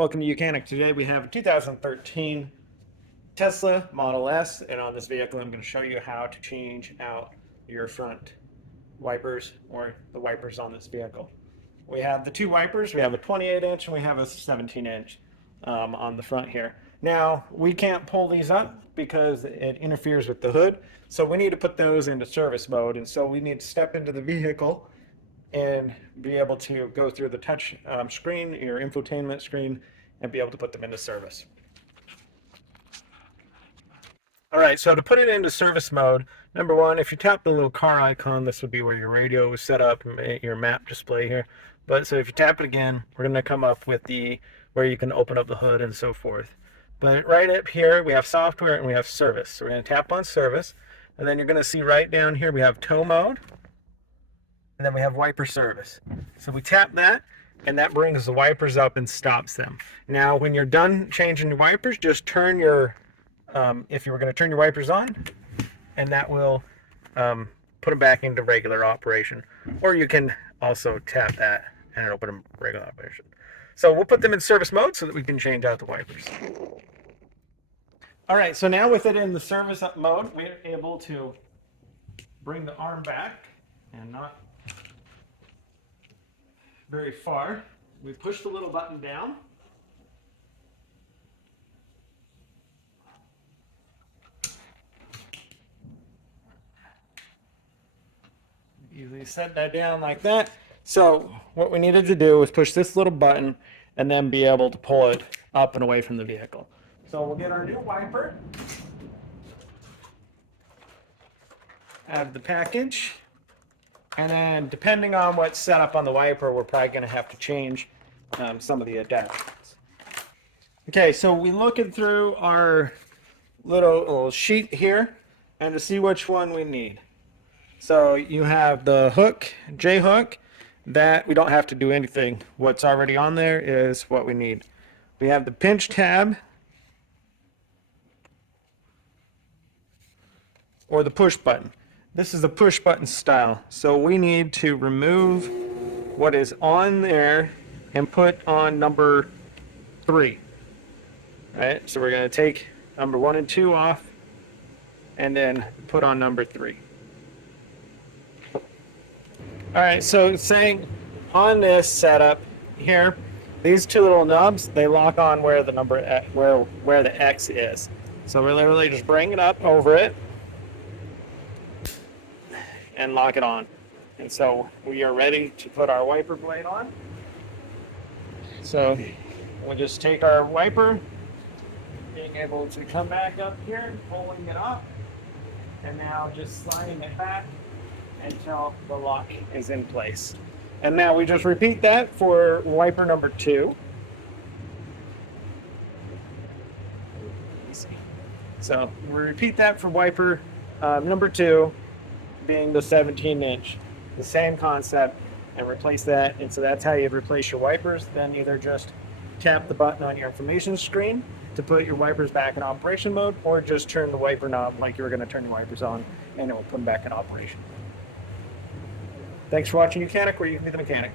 Welcome to Ucanic. Today we have a 2013 Tesla Model S, and on this vehicle I'm going to show you how to change out your front wipers or the wipers on this vehicle. We have the two wipers. We have a 28-inch and we have a 17-inch on the front here. Now we can't pull these up because it interferes with the hood, so we need to put those into service mode, and so we need to step into the vehicle and be able to go through the touch screen, your infotainment screen, and be able to put them into service. All right, so to put it into service mode, number one, if you tap the little car icon, this would be where your radio is set up, your map display here. But so if you tap it again, we're going to come up with where you can open up the hood and so forth. But right up here, we have software and we have service. So we're going to tap on service, and then you're going to see right down here we have tow mode. And then we have wiper service. So we tap that, and that brings the wipers up and stops them. Now, when you're done changing your wipers, just turn your, if you were going to turn your wipers on, and that will put them back into regular operation. Or you can also tap that, and it'll put them in regular operation. So we'll put them in service mode so that we can change out the wipers. All right, so now with it in the service mode, we're able to bring the arm back and not very far. We push the little button down. Easily set that down like that. So what we needed to do was push this little button and then be able to pull it up and away from the vehicle. So we'll get our new wiper out of the package. And then, depending on what's set up on the wiper, we're probably going to have to change some of the adapters. Okay, so we're looking through our little sheet here, and to see which one we need. So you have the hook, J-hook, that we don't have to do anything. What's already on there is what we need. We have the pinch tab, or the push button. This is a push button style, so we need to remove what is on there and put on number 3. Right? So we're going to take number 1 and 2 off and then put on number 3. All right, so it's saying on this setup here, these two little nubs, they lock on where the number where the X is. So we're literally just bring it up over it and lock it on. And so we are ready to put our wiper blade on. So we'll just take our wiper, being able to come back up here, pulling it up, and now just sliding it back until the lock is in place. And now we just repeat that for wiper number 2. So we repeat that for wiper number 2, being the 17-inch, the same concept, and replace that. And so that's how you replace your wipers. Then either just tap the button on your information screen to put your wipers back in operation mode, or just turn the wiper knob like you were going to turn your wipers on, and it will put them back in operation. Thanks for watching Ucanic, where you can be the mechanic.